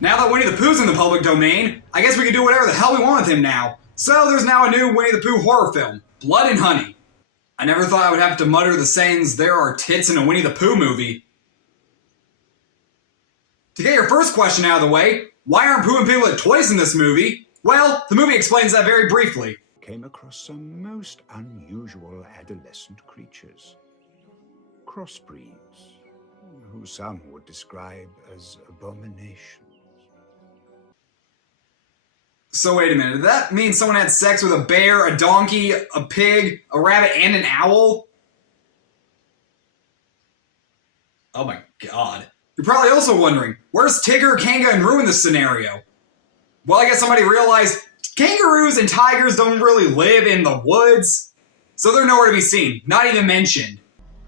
Now that Winnie-the-Pooh's in the public domain, I guess we can do whatever the hell we want with him now. So there's now a new Winnie-the-Pooh horror film, Blood and Honey. I never thought I would have to mutter the sayings, "there are tits" in a Winnie-the-Pooh movie. To get your first question out of the way, why aren't Pooh and Piglet toys in this movie? Well, the movie explains that very briefly. Came across some most unusual adolescent creatures. Crossbreeds, who some would describe as abominations. So wait a minute, did that mean someone had sex with a bear, a donkey, a pig, a rabbit, and an owl? Oh my god. You're probably also wondering, where's Tigger, Kanga, and Roo in this scenario? Well, I guess somebody realized kangaroos and tigers don't really live in the woods, so they're nowhere to be seen, not even mentioned.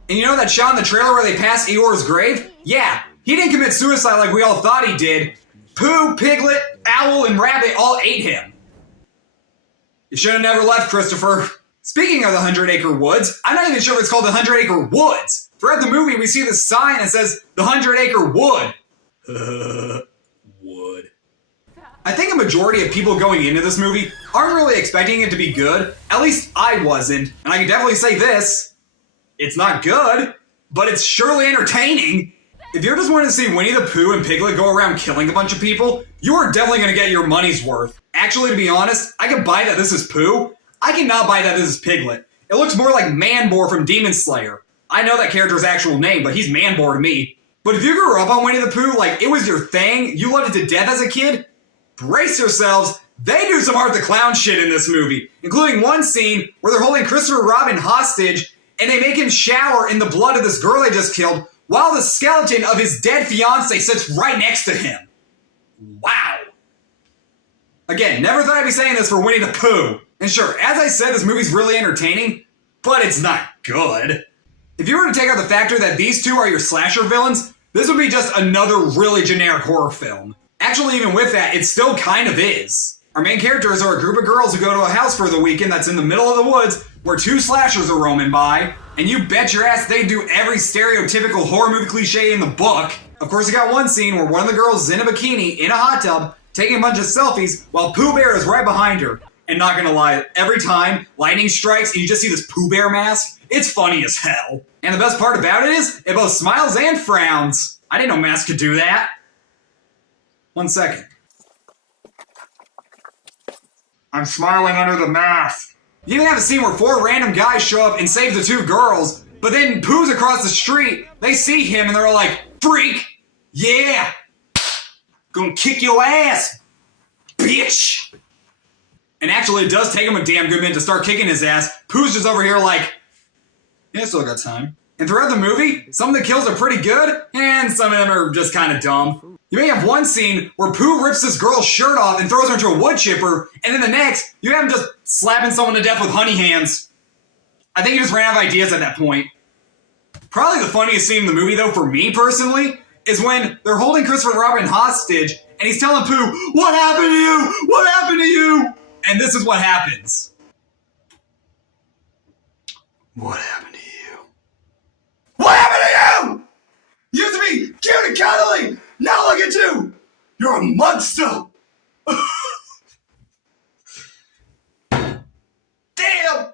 And you know that shot in the trailer where they pass Eeyore's grave? Yeah, he didn't commit suicide like we all thought he did. Pooh, Piglet, Owl, and Rabbit all ate him. You should have never left, Christopher. Speaking of the 100-acre woods, I'm not even sure if it's called the 100-acre woods. Throughout the movie, we see this sign that says the 100-acre wood. Wood. I think a majority of people going into this movie aren't really expecting it to be good. At least I wasn't. And I can definitely say this. It's not good, but it's surely entertaining. If you're just wanting to see Winnie-the-Pooh and Piglet go around killing a bunch of people, you are definitely going to get your money's worth. Actually, to be honest, I can buy that this is Pooh. I cannot buy that this is Piglet. It looks more like Manbore from Demon Slayer. I know that character's actual name, but he's Manbore to me. But if you grew up on Winnie-the-Pooh like it was your thing, you loved it to death as a kid, brace yourselves. They do some Art the Clown shit in this movie, including one scene where they're holding Christopher Robin hostage and they make him shower in the blood of this girl they just killed while the skeleton of his dead fiancé sits right next to him. Wow. Again, never thought I'd be saying this for Winnie-the-Pooh. And sure, as I said, this movie's really entertaining, but it's not good. If you were to take out the factor that these two are your slasher villains, this would be just another really generic horror film. Actually, even with that, it still kind of is. Our main characters are a group of girls who go to a house for the weekend that's in the middle of the woods where two slashers are roaming by, and you bet your ass they do every stereotypical horror movie cliche in the book. Of course, you got one scene where one of the girls is in a bikini in a hot tub taking a bunch of selfies while Pooh Bear is right behind her. And not gonna lie, every time lightning strikes and you just see this Pooh Bear mask, it's funny as hell. And the best part about it is, it both smiles and frowns. I didn't know masks could do that. 1 second. I'm smiling under the mask. You even have a scene where 4 random guys show up and save the 2 girls, but then Pooh's across the street, they see him and they're like, "Freak! Yeah! Gonna kick your ass, bitch!" And actually, it does take him a damn good minute to start kicking his ass. Pooh's just over here like, yeah, still got time. And throughout the movie, some of the kills are pretty good, and some of them are just kind of dumb. You may have one scene where Pooh rips this girl's shirt off and throws her into a wood chipper, and then the next, you have him just slapping someone to death with honey hands. I think he just ran out of ideas at that point. Probably the funniest scene in the movie, though, for me personally, is when they're holding Christopher Robin hostage, and he's telling Pooh, "What happened to you? What happened to you?" And this is what happens. What happened to you? What happened to you? You used to be cute and cuddly. Now look at you. You're a monster. Damn.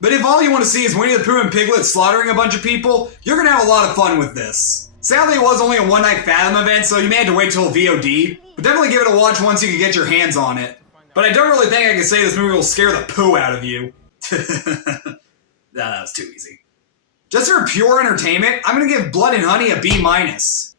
But if all you want to see is Winnie-the-Pooh and Piglet slaughtering a bunch of people, you're going to have a lot of fun with this. Sadly, it was only a one-night Fathom event, so you may have to wait till VOD. But definitely give it a watch once you can get your hands on it. But I don't really think I can say this movie will scare the poo out of you. That was too easy. Just for pure entertainment, I'm going to give Blood and Honey a B-.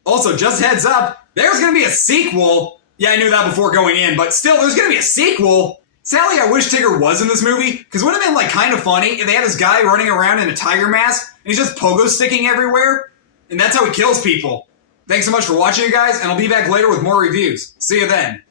Also, just heads up, there's going to be a sequel. Yeah, I knew that before going in, but still, there's going to be a sequel. Sadly, I wish Tigger was in this movie, because it would have been like kind of funny if they had this guy running around in a tiger mask, and he's just pogo sticking everywhere, and that's how he kills people. Thanks so much for watching, you guys, and I'll be back later with more reviews. See you then.